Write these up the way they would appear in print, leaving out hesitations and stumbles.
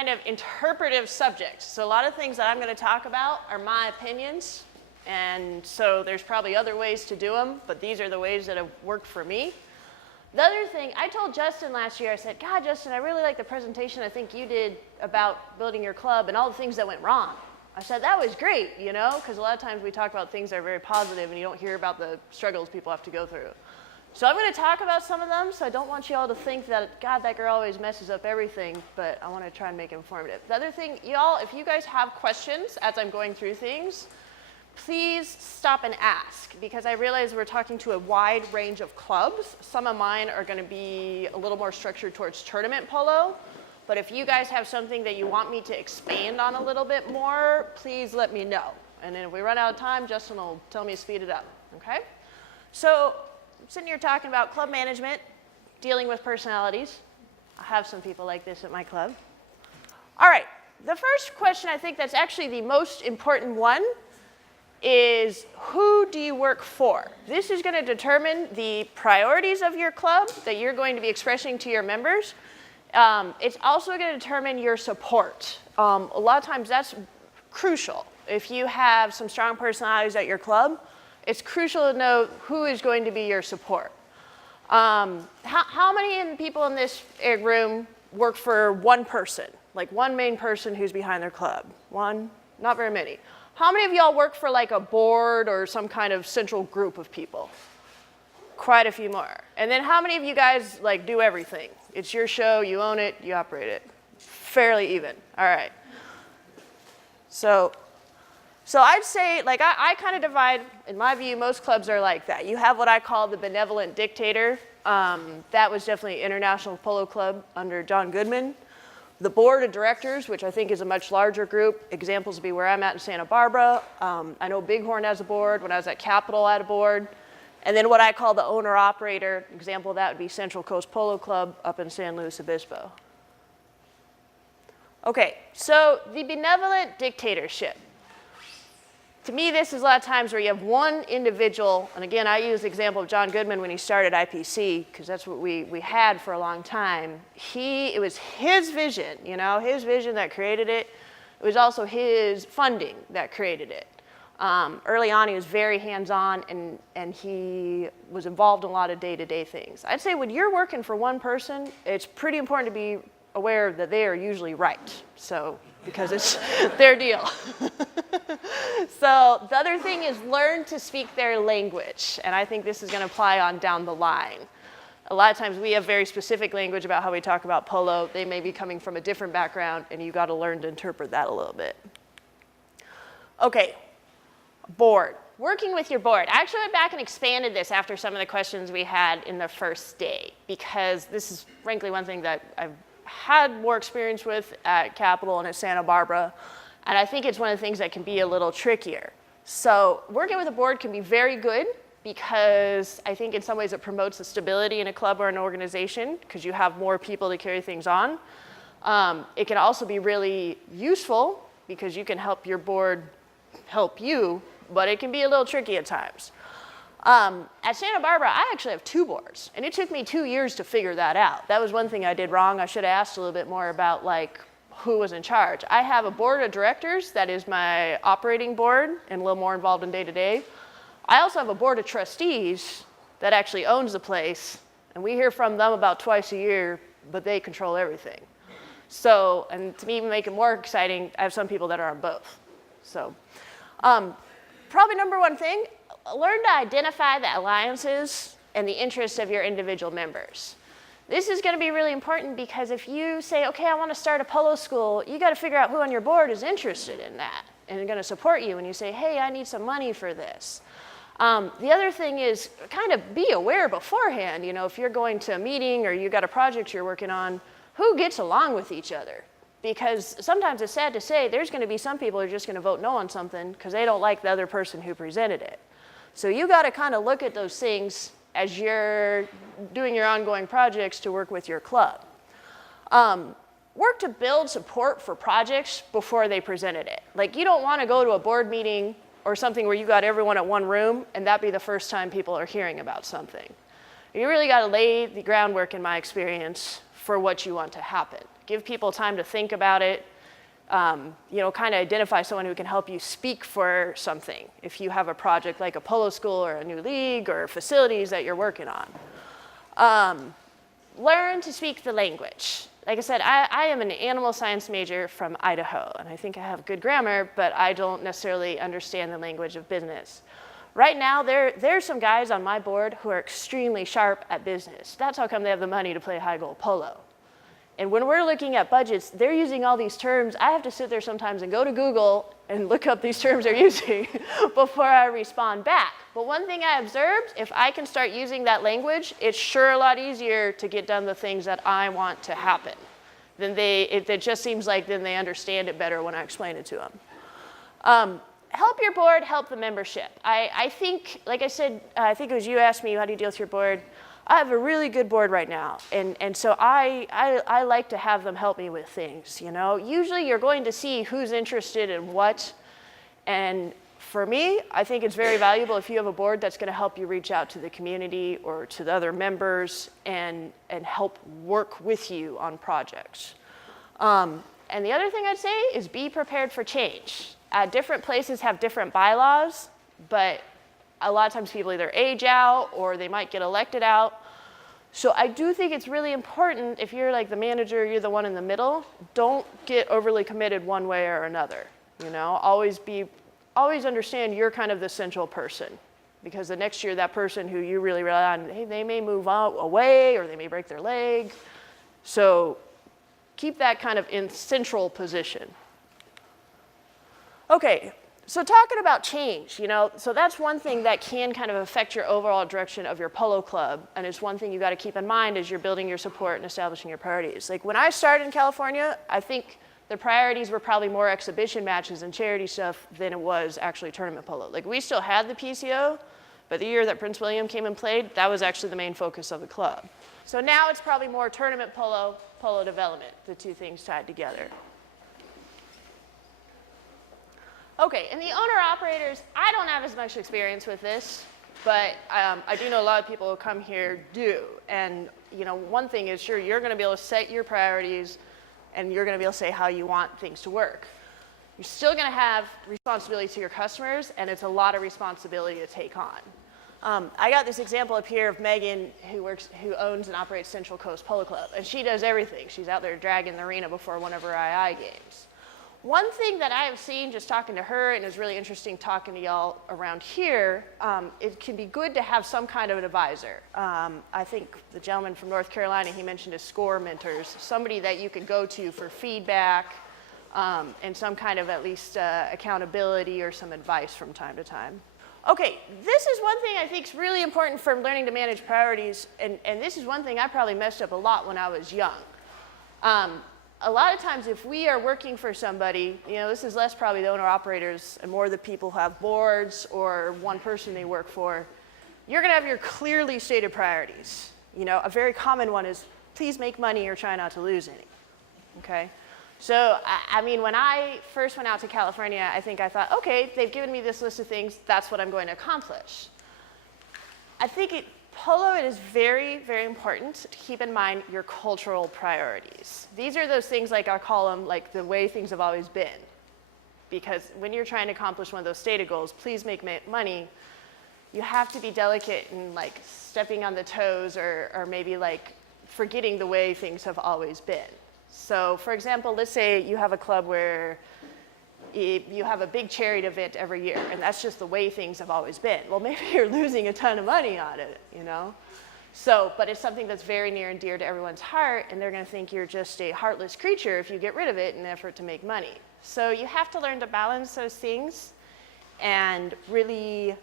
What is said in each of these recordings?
kind of interpretive subject. So a lot of things that I'm going to talk about are my opinions. And so there's probably other ways to do them, but these are the ways that have worked for me. The other thing, I told Justin last year, I said, God, Justin, I really like the presentation I think you did about building your club and all the things that went wrong. I said, that was great, you know, because a lot of times we talk about things that are very positive and you don't hear about the struggles people have to go through. So I'm going to talk about some of them, so I don't want you all to think that, God, that girl always messes up everything, but I want to try and make it informative. The other thing, y'all, if you guys have questions as I'm going through things, please stop and ask, because I realize we're talking to a wide range of clubs. Some of mine are going to be a little more structured towards tournament polo, but if you guys have something that you want me to expand on a little bit more, please let me know. And then if we run out of time, Justin will tell me to speed it up, okay? So I'm sitting here talking about club management, dealing with personalities. I have some people like this at my club. All right, the first question I think that's actually the most important one is, who do you work for? This is going to determine the priorities of your club that you're going to be expressing to your members. It's also going to determine your support. A lot of times that's crucial. If you have some strong personalities at your club, it's crucial to know who is going to be your support. How many people in this room work for one person, like one main person who's behind their club? One? Not very many. How many of y'all work for like a board or some kind of central group of people? Quite a few more. And then how many of you guys like do everything? It's your show, you own it, you operate it. Fairly even. All right. So I'd say, like, I kind of divide, in my view, most clubs are like that. You have what I call the benevolent dictator. That was definitely International Polo Club under John Goodman. The board of directors, which I think is a much larger group. Examples would be where I'm at in Santa Barbara. I know Bighorn has a board. When I was at Capitol, I had a board. And then what I call the owner-operator, example of that would be Central Coast Polo Club up in San Luis Obispo. Okay, so the benevolent dictatorship. To me, this is a lot of times where you have one individual, and again, I use the example of John Goodman when he started IPC, because that's what we had for a long time. It was his vision, you know, his vision that created it. It was also his funding that created it. Early on, he was very hands-on, and he was involved in a lot of day-to-day things. I'd say when you're working for one person, it's pretty important to be aware that they are usually right, because it's their deal. So the other thing is learn to speak their language, and I think this is going to apply on down the line. A lot of times we have very specific language about how we talk about polo. They may be coming from a different background, and you've got to learn to interpret that a little bit. Okay, board. Working with your board. I actually went back and expanded this after some of the questions we had in the first day, because this is frankly one thing that I've had more experience with at Capitol and at Santa Barbara, and I think it's one of the things that can be a little trickier. So working with a board can be very good, because I think in some ways it promotes the stability in a club or an organization, because you have more people to carry things on. It can also be really useful, because you can help your board help you, but it can be a little tricky at times. At Santa Barbara, I actually have 2 boards, and it took me 2 years to figure that out. That was one thing I did wrong. I should have asked a little bit more about like who was in charge. I have a board of directors that is my operating board and a little more involved in day-to-day. I also have a board of trustees that actually owns the place, and we hear from them about twice a year, but they control everything. So, and to even make it more exciting, I have some people that are on both. So, probably number one thing, learn to identify the alliances and the interests of your individual members. This is going to be really important, because if you say, okay, I want to start a polo school, you got to figure out who on your board is interested in that and going to support you when you say, hey, I need some money for this. The other thing is kind of be aware beforehand, you know, if you're going to a meeting or you got a project you're working on, who gets along with each other? Because sometimes it's sad to say there's going to be some people who are just going to vote no on something because they don't like the other person who presented it. So you got to kind of look at those things as you're doing your ongoing projects to work with your club. Work to build support for projects before they presented it. Like, you don't want to go to a board meeting or something where you got everyone at one room and that be the first time people are hearing about something. You really got to lay the groundwork, in my experience, for what you want to happen. Give people time to think about it. You know, kind of identify someone who can help you speak for something if you have a project like a polo school or a new league or facilities that you're working on. Learn to speak the language. Like I said, I am an animal science major from Idaho, and I think I have good grammar, but I don't necessarily understand the language of business. Right now, there's some guys on my board who are extremely sharp at business. That's how come they have the money to play high goal polo. And when we're looking at budgets, they're using all these terms. I have to sit there sometimes and go to Google and look up these terms they're using before I respond back. But one thing I observed, if I can start using that language, it's sure a lot easier to get done the things that I want to happen. It just seems like then they understand it better when I explain it to them. Help your board, help the membership. I think, like I said, I think it was you asked me, how do you deal with your board? I have a really good board right now, and so I like to have them help me with things, you know. Usually you're going to see who's interested in what, and for me, I think it's very valuable if you have a board that's going to help you reach out to the community or to the other members and help work with you on projects. And the other thing I'd say is be prepared for change. Different places have different bylaws, but a lot of times people either age out or they might get elected out. So I do think it's really important, if you're like the manager, you're the one in the middle, don't get overly committed one way or another. You know, always understand you're kind of the central person, because the next year that person who you really rely on, hey, they may move away or they may break their leg. So keep that kind of in central position. Okay. So talking about change, you know, so that's one thing that can kind of affect your overall direction of your polo club, and it's one thing you got to keep in mind as you're building your support and establishing your priorities. Like when I started in California, I think the priorities were probably more exhibition matches and charity stuff than it was actually tournament polo. Like we still had the PCO, but the year that Prince William came and played, that was actually the main focus of the club. So now it's probably more tournament polo, polo development, the two things tied together. Okay, and the owner-operators, I don't have as much experience with this, but I do know a lot of people who come here do. And you know, one thing is, sure, you're going to be able to set your priorities, and you're going to be able to say how you want things to work. You're still going to have responsibility to your customers, and it's a lot of responsibility to take on. I got this example up here of Megan, who owns and operates Central Coast Polo Club, and she does everything. She's out there dragging the arena before one of her II games. One thing that I have seen just talking to her, and is really interesting talking to y'all around here, it can be good to have some kind of an advisor. I think the gentleman from North Carolina, he mentioned his score mentors, somebody that you could go to for feedback and some kind of at least accountability or some advice from time to time. Okay, this is one thing I think is really important for learning to manage priorities, and this is one thing I probably messed up a lot when I was young. A lot of times if we are working for somebody, you know, this is less probably the owner-operators and more the people who have boards or one person they work for, you're going to have your clearly stated priorities. You know, a very common one is, please make money or try not to lose any, okay? So, I mean, when I first went out to California, I think I thought, okay, they've given me this list of things, that's what I'm going to accomplish. I think polo, it is very, very important to keep in mind your cultural priorities. These are those things, like I call them, like the way things have always been. Because when you're trying to accomplish one of those stated goals, please make money, you have to be delicate and like stepping on the toes or maybe like forgetting the way things have always been. So for example, let's say you have a club where you have a big charity event every year, and that's just the way things have always been. Well, maybe you're losing a ton of money on it, you know? So, but it's something that's very near and dear to everyone's heart, and they're going to think you're just a heartless creature if you get rid of it in an effort to make money. So you have to learn to balance those things and really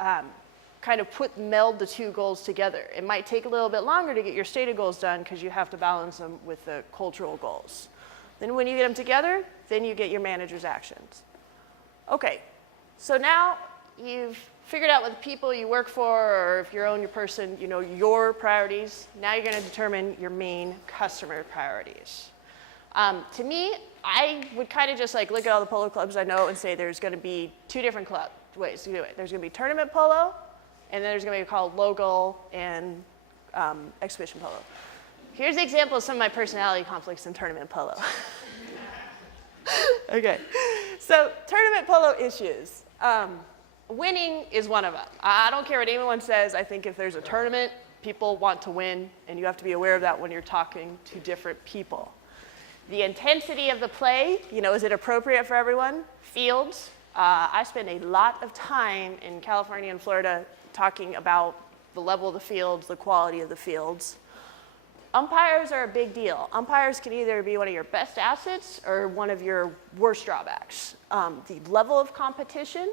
kind of meld the two goals together. It might take a little bit longer to get your stated goals done because you have to balance them with the cultural goals. Then when you get them together, then you get your manager's actions. Okay, so now you've figured out what the people you work for, or if you own your person, you know your priorities. Now you're going to determine your main customer priorities. To me, I would kind of just like look at all the polo clubs I know and say there's going to be two different ways to do it. There's going to be tournament polo, and then there's going to be called local and exhibition polo. Here's an example of some of my personality conflicts in tournament polo. Okay, so tournament polo issues. Winning is one of them. I don't care what anyone says. I think if there's a tournament, people want to win, and you have to be aware of that when you're talking to different people. The intensity of the play, is it appropriate for everyone? Fields. I spend a lot of time in California and Florida talking about the level of the fields, the quality of the fields. Umpires are a big deal. Umpires can either be one of your best assets or one of your worst drawbacks. The level of competition,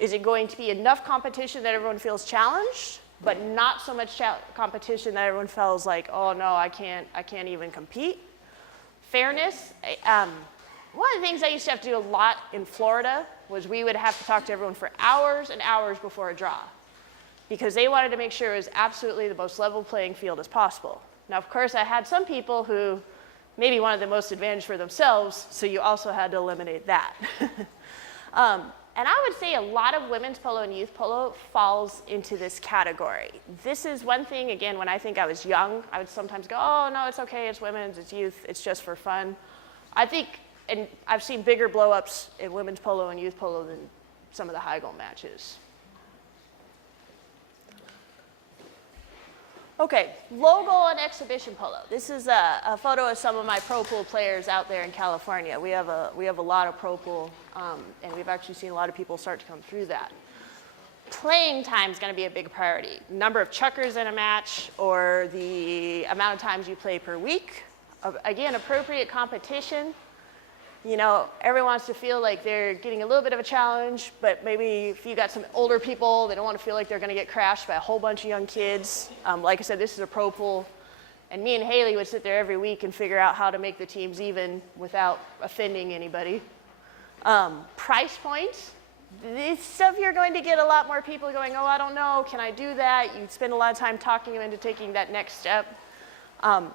is it going to be enough competition that everyone feels challenged, but not so much competition that everyone feels like, oh no, I can't even compete? Fairness. One of the things I used to have to do a lot in Florida was we would have to talk to everyone for hours and hours before a draw, because they wanted to make sure it was absolutely the most level playing field as possible. Now, of course, I had some people who maybe wanted the most advantage for themselves, so you also had to eliminate that. And I would say a lot of women's polo and youth polo falls into this category. This is one thing, again, when I think I was young, I would sometimes go, oh, no, it's okay, it's women's, it's youth, it's just for fun. I think, and I've seen bigger blow-ups in women's polo and youth polo than some of the high goal matches. Okay, low goal and exhibition polo. This is a photo of some of my pro pool players out there in California. We have a lot of pro pool, and we've actually seen a lot of people start to come through that. Playing time is going to be a big priority. Number of chukkers in a match, or the amount of times you play per week. Again, appropriate competition. Everyone wants to feel like they're getting a little bit of a challenge, but maybe if you got some older people, they don't want to feel like they're going to get crashed by a whole bunch of young kids. Like I said, this is a pro pool, and me and Haley would sit there every week and figure out how to make the teams even without offending anybody. Price points. This stuff you're going to get a lot more people going, oh, I don't know, can I do that? You spend a lot of time talking them into taking that next step.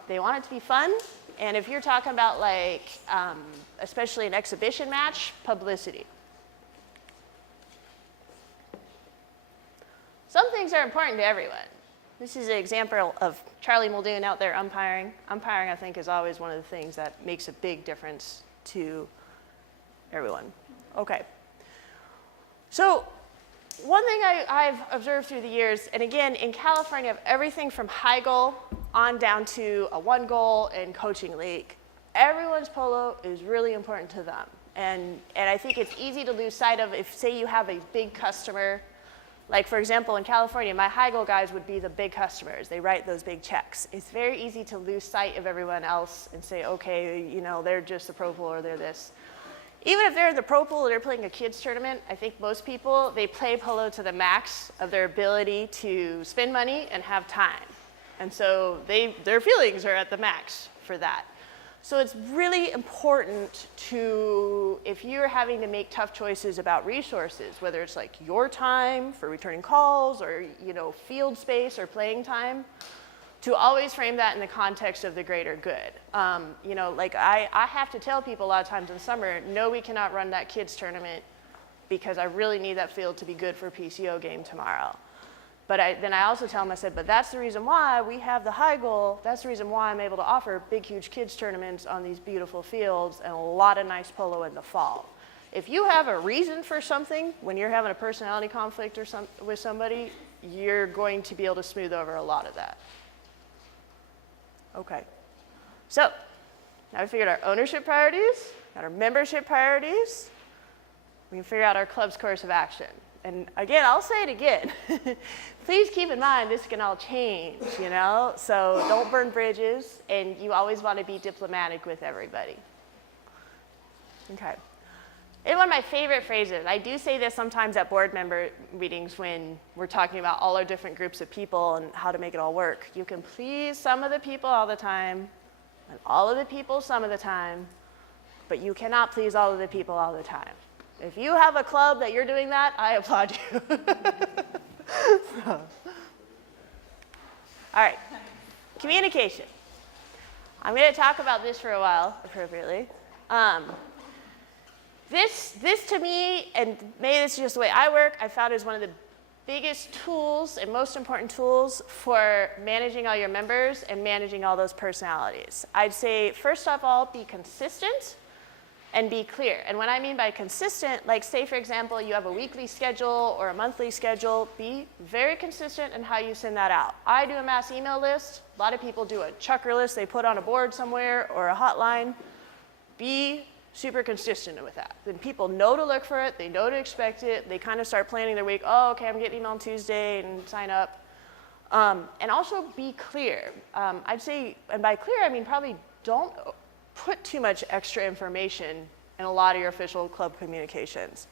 They want it to be fun. And if you're talking about especially an exhibition match, publicity. Some things are important to everyone. This is an example of Charlie Muldoon out there umpiring. Umpiring, I think, is always one of the things that makes a big difference to everyone. Okay. So one thing I've observed through the years, and again, in California, I have everything from high goal on down to a one goal and coaching league. Everyone's polo is really important to them. And I think it's easy to lose sight of if, say, you have a big customer. Like, for example, in California, my high goal guys would be the big customers. They write those big checks. It's very easy to lose sight of everyone else and say, okay, they're just the pro pool or they're this. Even if they're in the pro pool or they're playing a kids tournament, I think most people, they play polo to the max of their ability to spend money and have time. And so their feelings are at the max for that. So it's really important to, if you're having to make tough choices about resources, whether it's like your time for returning calls or field space or playing time, to always frame that in the context of the greater good. I have to tell people a lot of times in the summer, no, we cannot run that kids tournament because I really need that field to be good for a PCO game tomorrow. But then I also tell them, I said, but that's the reason why we have the high goal. That's the reason why I'm able to offer big, huge kids tournaments on these beautiful fields and a lot of nice polo in the fall. If you have a reason for something, when you're having a personality conflict or with somebody, you're going to be able to smooth over a lot of that. Okay, so now we figured our ownership priorities, got our membership priorities. We can figure out our club's course of action. And again, I'll say it again. Please keep in mind this can all change, So don't burn bridges, and you always want to be diplomatic with everybody. Okay. And one of my favorite phrases, I do say this sometimes at board member meetings when we're talking about all our different groups of people and how to make it all work. You can please some of the people all the time, and all of the people some of the time, but you cannot please all of the people all the time. If you have a club that you're doing that, I applaud you. All right, communication. I'm going to talk about this for a while, appropriately. This to me, and maybe this is just the way I work, I found is one of the biggest tools and most important tools for managing all your members and managing all those personalities? I'd say, first of all, be consistent and be clear. And what I mean by consistent, like say, for example, you have a weekly schedule or a monthly schedule, be very consistent in how you send that out. I do a mass email list. A lot of people do a chucker list they put on a board somewhere or a hotline. Be super consistent with that. Then people know to look for it, they know to expect it, they kind of start planning their week. Oh, okay, I'm getting email on Tuesday and sign up. And also be clear. I'd say, and by clear, I mean probably don't put too much extra information in a lot of your official club communications.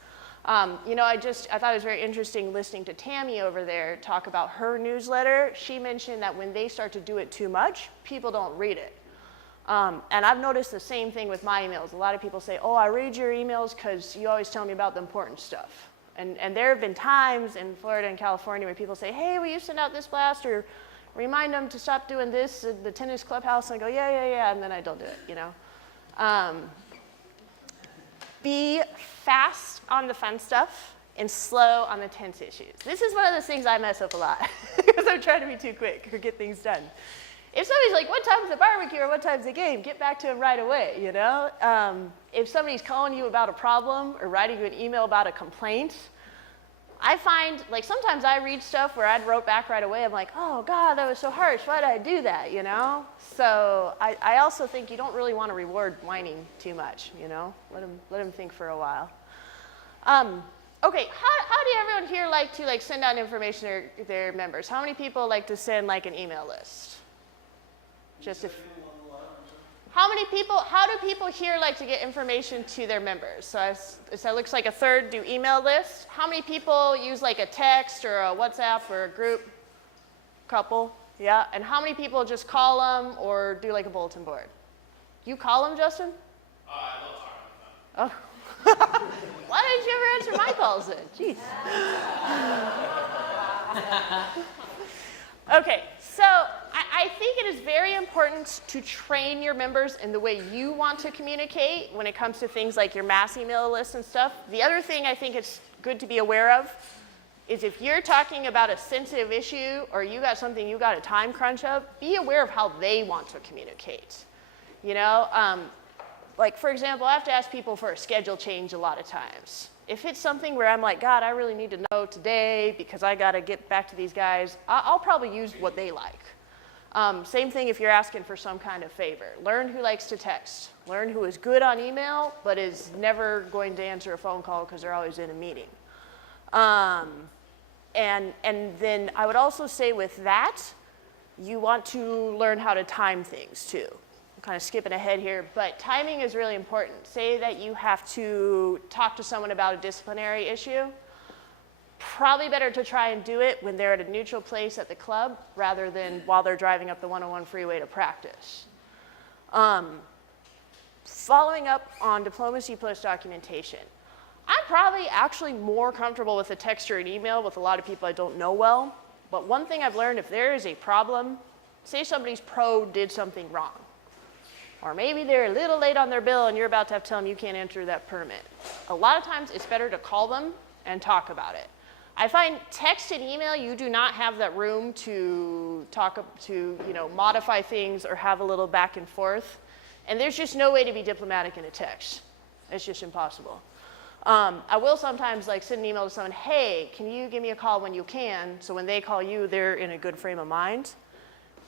You know, I thought it was very interesting listening to Tammy over there talk about her newsletter. She mentioned that when they start to do it too much, people don't read it. And I've noticed the same thing with my emails. A lot of people say, oh, I read your emails because you always tell me about the important stuff. And there have been times in Florida and California where people say, hey, will you send out this blast or remind them to stop doing this at the tennis clubhouse? And I go, yeah, and then I don't do it, you know. Be fast on the fun stuff and slow on the tense issues. This is one of those things I mess up a lot because I'm trying to be too quick or get things done. If somebody's like, what time's the barbecue or what time's the game, get back to them right away, you know? If somebody's calling you about a problem or writing you an email about a complaint, I find, like, sometimes I read stuff where I'd wrote back right away. I'm like, oh, God, that was so harsh. Why did I do that, you know? So I also think you don't really want to reward whining too much, you know? Let them think for a while. Okay, how do everyone here like to, like, send out information to their members? How many people like to send, like, an email list? Just if, how do people here like to get information to their members? So it looks like a third do email lists. How many people use like a text or a WhatsApp or a group? Couple, yeah. And how many people just call them or do like a bulletin board? You call them, Justin? I love talking Oh. Why didn't you ever answer my calls then? Jeez. Okay, so I think it is very important to train your members in the way you want to communicate when it comes to things like your mass email lists and stuff. The other thing I think it's good to be aware of is if you're talking about a sensitive issue or you got something you got a time crunch of, be aware of how they want to communicate. You know, like for example, I have to ask people for a schedule change a lot of times. If it's something where I'm like, God, I really need to know today because I got to get back to these guys, I'll probably use what they like. Same thing if you're asking for some kind of favor. Learn who likes to text. Learn who is good on email but is never going to answer a phone call because they're always in a meeting. And then I would also say with that, you want to learn how to time things too. I'm kind of skipping ahead here, but timing is really important. Say that you have to talk to someone about a disciplinary issue. Probably better to try and do it when they're at a neutral place at the club rather than while they're driving up the 101 freeway to practice. Following up on diplomacy plus documentation. I'm probably actually more comfortable with a text or an email with a lot of people I don't know well. But one thing I've learned, if there is a problem, say somebody's pro did something wrong. Or maybe they're a little late on their bill and you're about to have to tell them you can't enter that permit. A lot of times it's better to call them and talk about it. I find text and email, you do not have that room to modify things or have a little back and forth. And there's just no way to be diplomatic in a text. It's just impossible. I will sometimes like send an email to someone, hey, can you give me a call when you can? So when they call you, they're in a good frame of mind.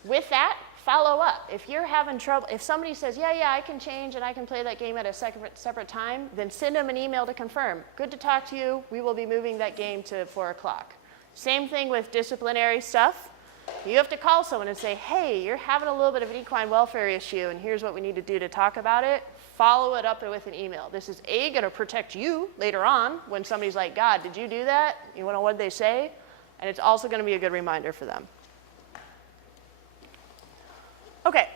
With that, follow up. If you're having trouble, if somebody says, yeah, I can change and I can play that game at a separate time, then send them an email to confirm. Good to talk to you. We will be moving that game to 4 o'clock. Same thing with disciplinary stuff. You have to call someone and say, hey, you're having a little bit of an equine welfare issue and here's what we need to do to talk about it. Follow it up with an email. This is A, going to protect you later on when somebody's like, God, did you do that? You want to know what they say? And it's also going to be a good reminder for them. Okay.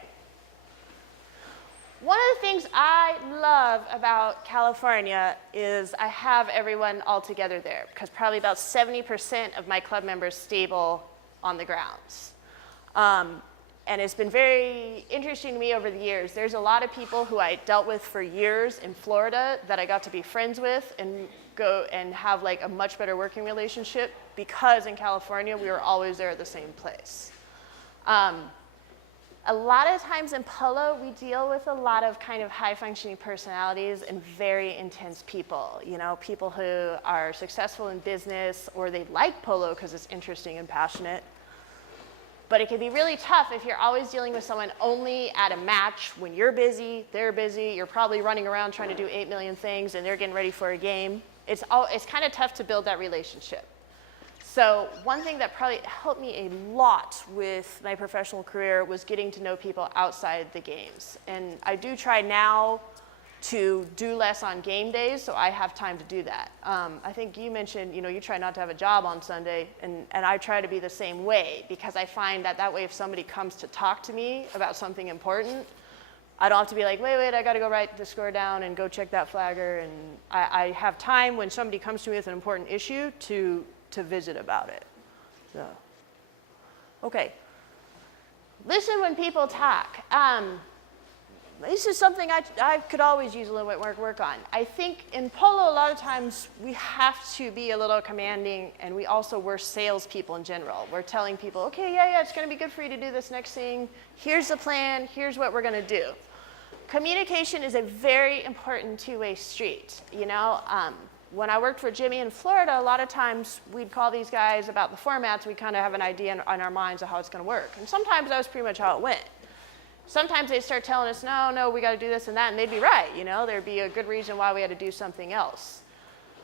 One of the things I love about California is I have everyone all together there because probably about 70% of my club members stable on the grounds. and it's been very interesting to me over the years. There's a lot of people who I dealt with for years in Florida that I got to be friends with and go and have like a much better working relationship because in California we were always there at the same place. A lot of times in polo, we deal with a lot of kind of high-functioning personalities and very intense people. You know, people who are successful in business or they like polo because it's interesting and passionate. But it can be really tough if you're always dealing with someone only at a match when you're busy, they're busy, you're probably running around trying to do 8 million things and they're getting ready for a game. It's kind of tough to build that relationship. So one thing that probably helped me a lot with my professional career was getting to know people outside the games. And I do try now to do less on game days, so I have time to do that. I think you mentioned, you know, you try not to have a job on Sunday, and I try to be the same way, because I find that way if somebody comes to talk to me about something important, I don't have to be like, wait, I gotta go write the score down and go check that flagger, and I have time when somebody comes to me with an important issue to visit about it. So, okay. Listen when people talk. This is something I could always use a little bit more work on. I think in polo, a lot of times we have to be a little commanding, and we're salespeople in general. We're telling people, okay, yeah, it's gonna be good for you to do this next thing. Here's the plan, here's what we're gonna do. Communication is a very important two-way street, you know? When I worked for Jimmy in Florida, a lot of times we'd call these guys about the formats. We kind of have an idea in our minds of how it's going to work. And sometimes that was pretty much how it went. Sometimes they'd start telling us, no, we got to do this and that, and they'd be right. You know, there'd be a good reason why we had to do something else.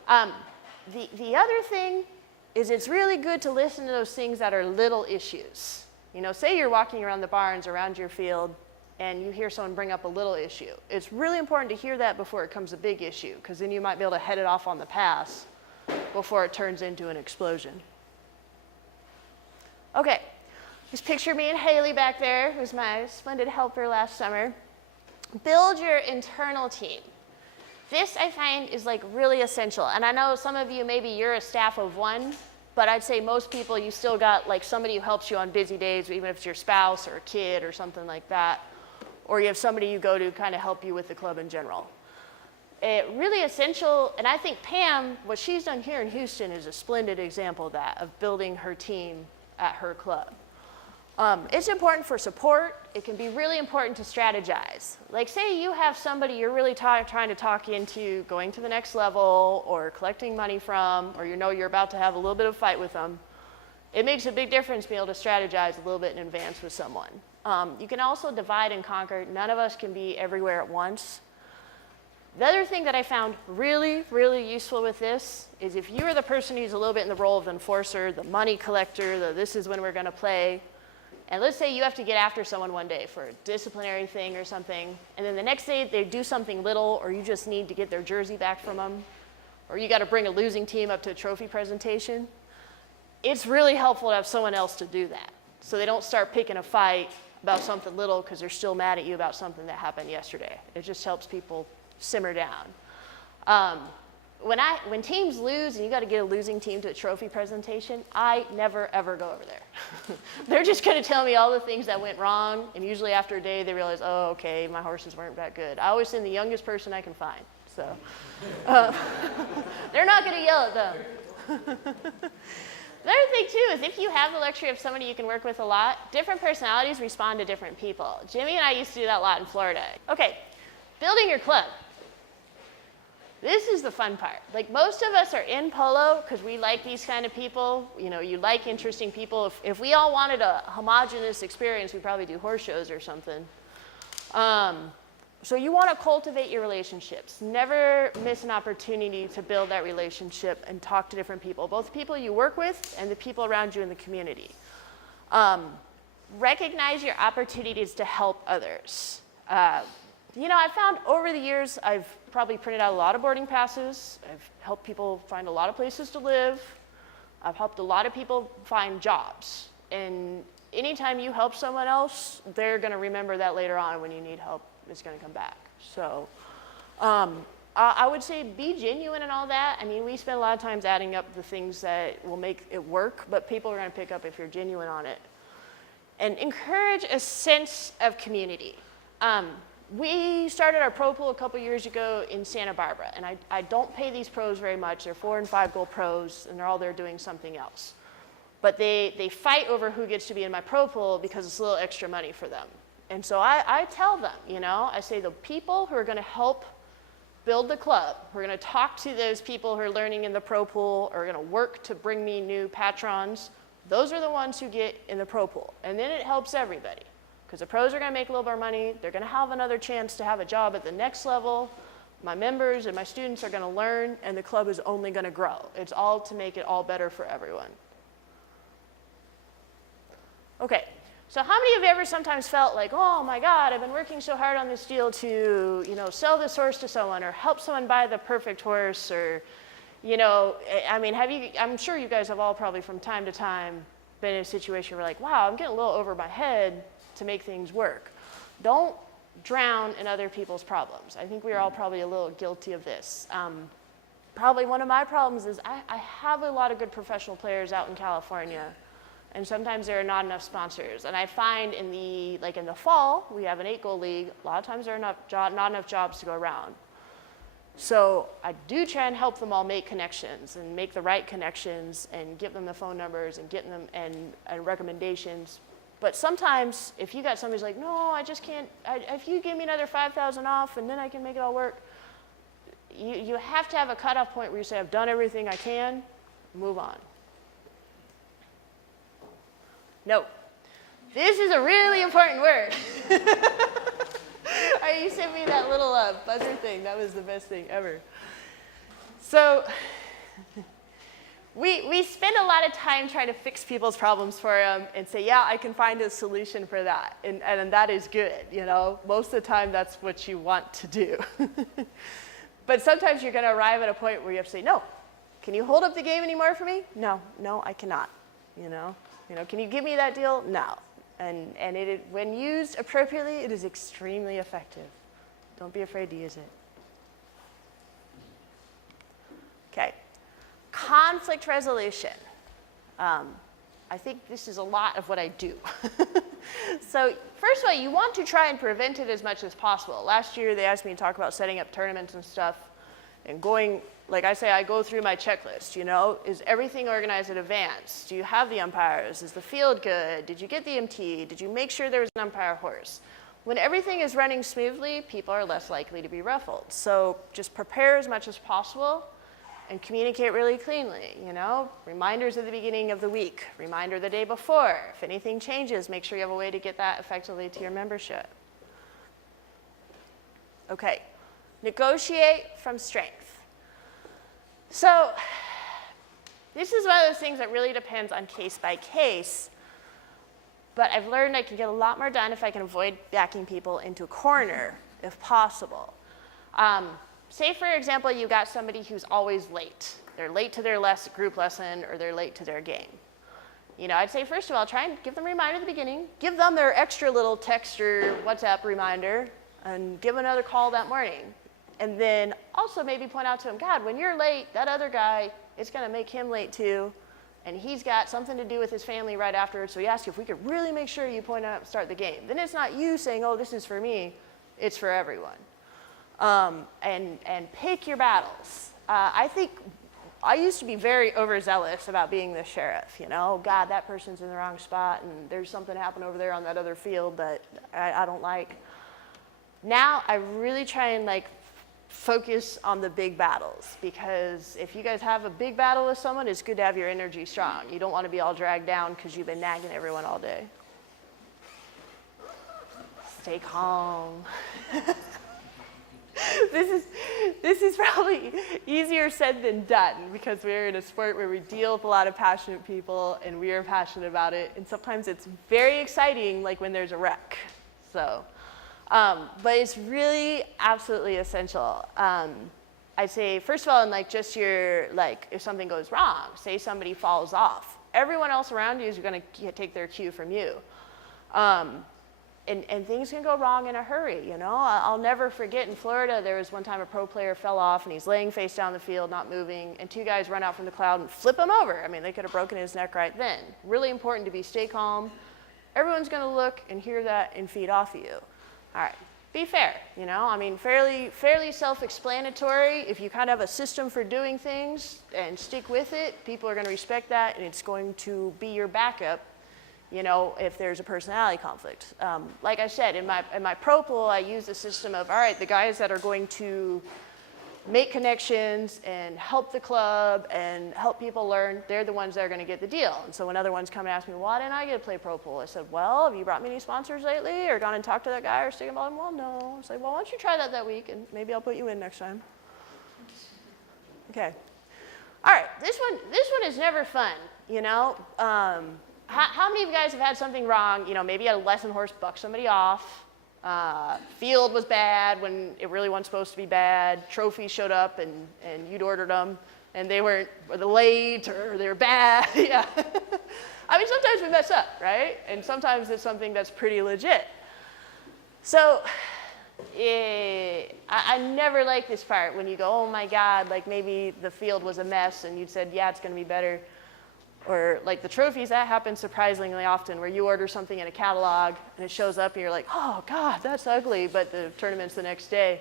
The other thing is it's really good to listen to those things that are little issues. You know, say you're walking around the barns around your field, and you hear someone bring up a little issue. It's really important to hear that before it becomes a big issue, because then you might be able to head it off on the pass before it turns into an explosion. Okay, just picture me and Haley back there, who's my splendid helper last summer. Build your internal team. This, I find, is like really essential. And I know some of you, maybe you're a staff of one, but I'd say most people, you still got like somebody who helps you on busy days, even if it's your spouse or a kid or something like that. Or you have somebody you go to kind of help you with the club in general. Really essential, and I think Pam, what she's done here in Houston is a splendid example of that, of building her team at her club. It's important for support. It can be really important to strategize. Like say you have somebody you're really trying to talk into going to the next level or collecting money from, or you know you're about to have a little bit of a fight with them. It makes a big difference being able to strategize a little bit in advance with someone. You can also divide and conquer. None of us can be everywhere at once. The other thing that I found really, really useful with this is if you are the person who's a little bit in the role of the enforcer, the money collector, this is when we're going to play, and let's say you have to get after someone one day for a disciplinary thing or something, and then the next day they do something little, or you just need to get their jersey back from them, or you got to bring a losing team up to a trophy presentation, it's really helpful to have someone else to do that, so they don't start picking a fight about something little because they're still mad at you about something that happened yesterday. It just helps people simmer down. When teams lose and you got to get a losing team to a trophy presentation, I never ever go over there. They're just going to tell me all the things that went wrong, and usually after a day they realize, oh, okay, my horses weren't that good. I always send the youngest person I can find, so they're not going to yell at them. The other thing, too, is if you have the luxury of somebody you can work with a lot, different personalities respond to different people. Jimmy and I used to do that a lot in Florida. Okay, building your club. This is the fun part. Like, most of us are in polo because we like these kind of people. You know, you like interesting people. If we all wanted a homogenous experience, we'd probably do horse shows or something. So you want to cultivate your relationships. Never miss an opportunity to build that relationship and talk to different people, both people you work with and the people around you in the community. Recognize your opportunities to help others. You know, I've found over the years, I've probably printed out a lot of boarding passes. I've helped people find a lot of places to live. I've helped a lot of people find jobs. And anytime you help someone else, they're going to remember that later on when you need help. It's going to come back. So I would say be genuine and all that. I mean, we spend a lot of times adding up the things that will make it work, but people are going to pick up if you're genuine on it. and encourage a sense of community. We started our pro pool a couple years ago in Santa Barbara, and I don't pay these pros very much. They're 4 and 5 goal pros, and they're all there doing something else. But they fight over who gets to be in my pro pool because it's a little extra money for them. And so I tell them, you know, I say the people who are going to help build the club, who are going to talk to those people who are learning in the pro pool, or are going to work to bring me new patrons, those are the ones who get in the pro pool. And then it helps everybody. Because the pros are going to make a little more money, they're going to have another chance to have a job at the next level, my members and my students are going to learn, and the club is only going to grow. It's all to make it all better for everyone. Okay, so how many of you ever sometimes felt like, oh my God, I've been working so hard on this deal to, you know, sell this horse to someone, or help someone buy the perfect horse, or, you know, I mean, I'm sure you guys have all probably from time to time been in a situation where like, wow, I'm getting a little over my head to make things work. Don't drown in other people's problems. I think we are all probably a little guilty of this. Probably one of my problems is I have a lot of good professional players out in California, and sometimes there are not enough sponsors. And I find in the fall, we have an 8-goal league. A lot of times there are not enough jobs to go around. So I do try and help them all make connections and make the right connections and give them the phone numbers and get them and recommendations. But sometimes, if you got somebody who's like, no, I just can't, if you give me another $5,000 off and then I can make it all work, you have to have a cutoff point where you say, I've done everything I can, move on. No. This is a really important word. You sent me that little buzzer thing. That was the best thing ever. So, we spend a lot of time trying to fix people's problems for them and say, yeah, I can find a solution for that. And that is good, you know. Most of the time, that's what you want to do. But sometimes you're going to arrive at a point where you have to say, no, can you hold up the game anymore for me? No, I cannot, you know. Can you give me that deal? No. And when used appropriately, it is extremely effective. Don't be afraid to use it. Okay. Conflict resolution. I think this is a lot of what I do. So first of all, you want to try and prevent it as much as possible. Last year, they asked me to talk about setting up tournaments and stuff, and going, like I say, I go through my checklist, you know. Is everything organized in advance? Do you have the umpires? Is the field good? Did you get the MT? Did you make sure there was an umpire horse? When everything is running smoothly, people are less likely to be ruffled. So just prepare as much as possible and communicate really cleanly, you know. Reminders at the beginning of the week, reminder the day before. If anything changes, make sure you have a way to get that effectively to your membership. Okay, negotiate from strength. So this is one of those things that really depends on case by case, but I've learned I can get a lot more done if I can avoid backing people into a corner, if possible. Say, for example, you got somebody who's always late. They're late to their group lesson, or they're late to their game. You know, I'd say, first of all, try and give them a reminder at the beginning. Give them their extra little text or WhatsApp reminder, and give another call that morning. And then also maybe point out to them, God, when you're late, that other guy, it's going to make him late too, and he's got something to do with his family right afterwards, so he asked you if we could really make sure you point out and start the game. Then it's not you saying, oh, this is for me, it's for everyone. And pick your battles. I think I used to be very overzealous about being the sheriff, you know. God, that person's in the wrong spot, and there's something happened over there on that other field that I don't like. Now I really try and focus on the big battles, because if you guys have a big battle with someone, it's good to have your energy strong. You don't want to be all dragged down because you've been nagging everyone all day. Stay calm. This is probably easier said than done, because we're in a sport where we deal with a lot of passionate people and we are passionate about it, and sometimes it's very exciting, like when there's a wreck. So, but it's really absolutely essential. I'd say, first of all, in just your, if something goes wrong, say somebody falls off, everyone else around you is going to take their cue from you. And things can go wrong in a hurry, you know. I'll never forget, in Florida, there was one time a pro player fell off, and he's laying face down the field, not moving, and two guys run out from the crowd and flip him over. I mean, they could have broken his neck right then. Really important to stay calm, everyone's going to look and hear that and feed off of you. All right, be fair, you know? I mean, fairly self-explanatory. If you kind of have a system for doing things and stick with it, people are going to respect that, and it's going to be your backup, you know, if there's a personality conflict. Like I said, in my pro pool, I use the system of, all right, the guys that are going to make connections and help the club and help people learn, they're the ones that are going to get the deal. And so when other ones come and ask me, why didn't I get to play pro pool? I said, well, have you brought me any sponsors lately or gone and talked to that guy or stick him on? Well, no. I said, well, why don't you try that week and maybe I'll put you in next time. Okay. All right, this one is never fun, you know. How many of you guys have had something wrong? You know, maybe a lesson horse bucked somebody off. Field was bad when it really wasn't supposed to be bad. Trophies showed up and you'd ordered them and they weren't late or they were bad. Yeah. I mean, sometimes we mess up, right? And sometimes it's something that's pretty legit. So I never like this part when you go, oh my God, like maybe the field was a mess and you said, yeah, it's going to be better. Or like the trophies, that happens surprisingly often where you order something in a catalog and it shows up and you're like, oh God, that's ugly, but the tournament's the next day.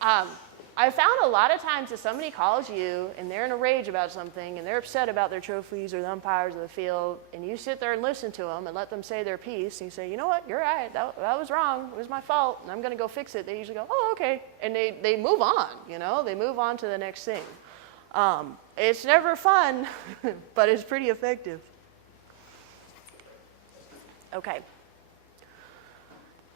I found a lot of times if somebody calls you and they're in a rage about something and they're upset about their trophies or the umpires or the field, and you sit there and listen to them and let them say their piece, and you say, you know what, you're right, that was wrong, it was my fault, and I'm gonna go fix it. They usually go, oh, okay, and they move on, you know, they move on to the next thing. It's never fun, but it's pretty effective. Okay.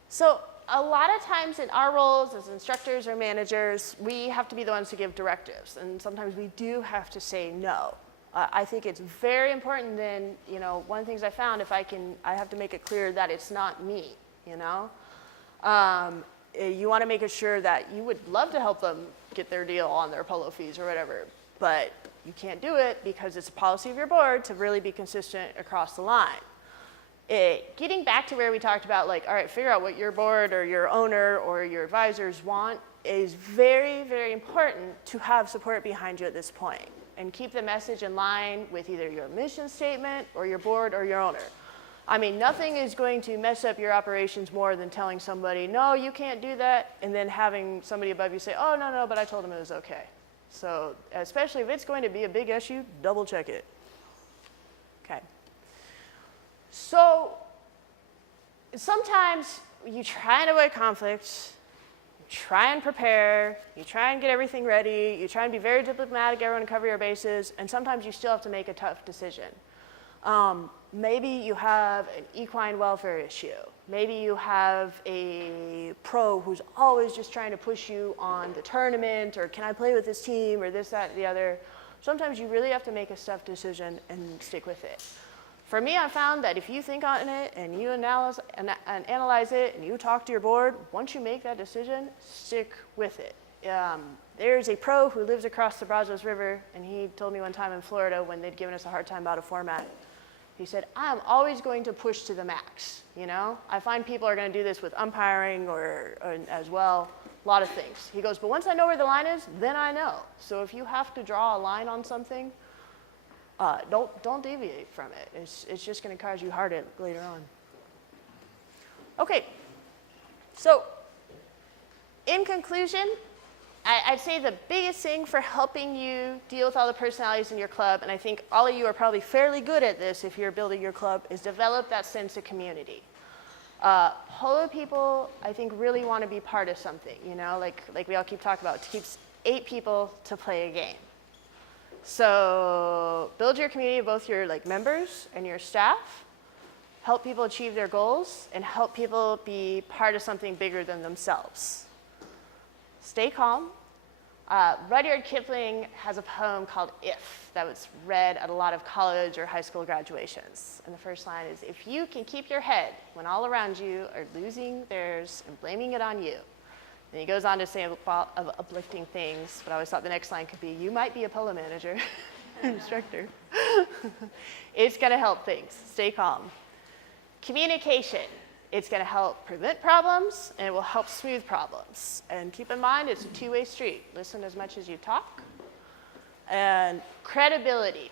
So a lot of times in our roles as instructors or managers, we have to be the ones to give directives, and sometimes we do have to say no. I think it's very important then, you know, one of the things I found, I have to make it clear that it's not me, you know? You want to make it sure that you would love to help them get their deal on their polo fees or whatever, but you can't do it because it's a policy of your board to really be consistent across the line. Getting back to where we talked about, like, all right, figure out what your board or your owner or your advisors want is very, very important to have support behind you at this point and keep the message in line with either your mission statement or your board or your owner. I mean, nothing is going to mess up your operations more than telling somebody, no, you can't do that, and then having somebody above you say, oh, no, but I told him it was okay. So especially if it's going to be a big issue, double check it. Okay. So sometimes you try and avoid conflicts, you try and prepare, you try and get everything ready, you try and be very diplomatic, everyone to cover your bases, and sometimes you still have to make a tough decision. Maybe you have an equine welfare issue. Maybe you have a pro who's always just trying to push you on the tournament, or can I play with this team, or this, that, the other. Sometimes you really have to make a tough decision and stick with it. For me, I found that if you think on it and you analyze it and you talk to your board, once you make that decision, stick with it. There's a pro who lives across the Brazos River, and he told me one time in Florida when they'd given us a hard time about a format. He said, I'm always going to push to the max, you know? I find people are going to do this with umpiring or as well, a lot of things. He goes, but once I know where the line is, then I know. So if you have to draw a line on something, don't deviate from it. It's just going to cause you heartache later on. Okay, so in conclusion, I'd say the biggest thing for helping you deal with all the personalities in your club, and I think all of you are probably fairly good at this if you're building your club, is develop that sense of community. Polo people, I think, really want to be part of something, you know, like we all keep talking about. It keeps 8 people to play a game. So build your community of both your members and your staff, help people achieve their goals, and help people be part of something bigger than themselves. Stay calm. Rudyard Kipling has a poem called If that was read at a lot of college or high school graduations. And the first line is, if you can keep your head when all around you are losing theirs and blaming it on you. And he goes on to say of uplifting things, but I always thought the next line could be, you might be a polo manager, instructor. It's going to help things. Stay calm. Communication. It's going to help prevent problems, and it will help smooth problems. And keep in mind, it's a two-way street. Listen as much as you talk. And credibility.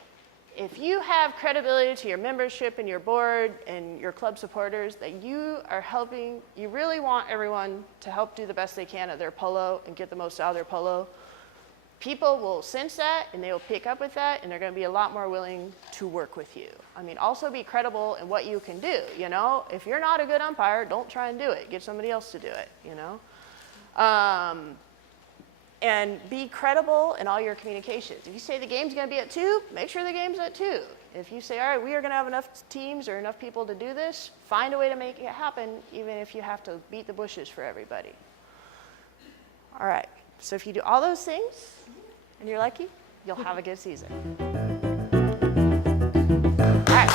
if you have credibility to your membership and your board and your club supporters that you are helping, you really want everyone to help do the best they can at their polo and get the most out of their polo, people will sense that and they will pick up with that and they're going to be a lot more willing to work with you. I mean, also be credible in what you can do, you know? If you're not a good umpire, don't try and do it. Get somebody else to do it, you know? And be credible in all your communications. If you say the game's going to be at 2, make sure the game's at 2. If you say, all right, we are going to have enough teams or enough people to do this, find a way to make it happen, even if you have to beat the bushes for everybody. All right, so if you do all those things and you're lucky, you'll have a good season. All right.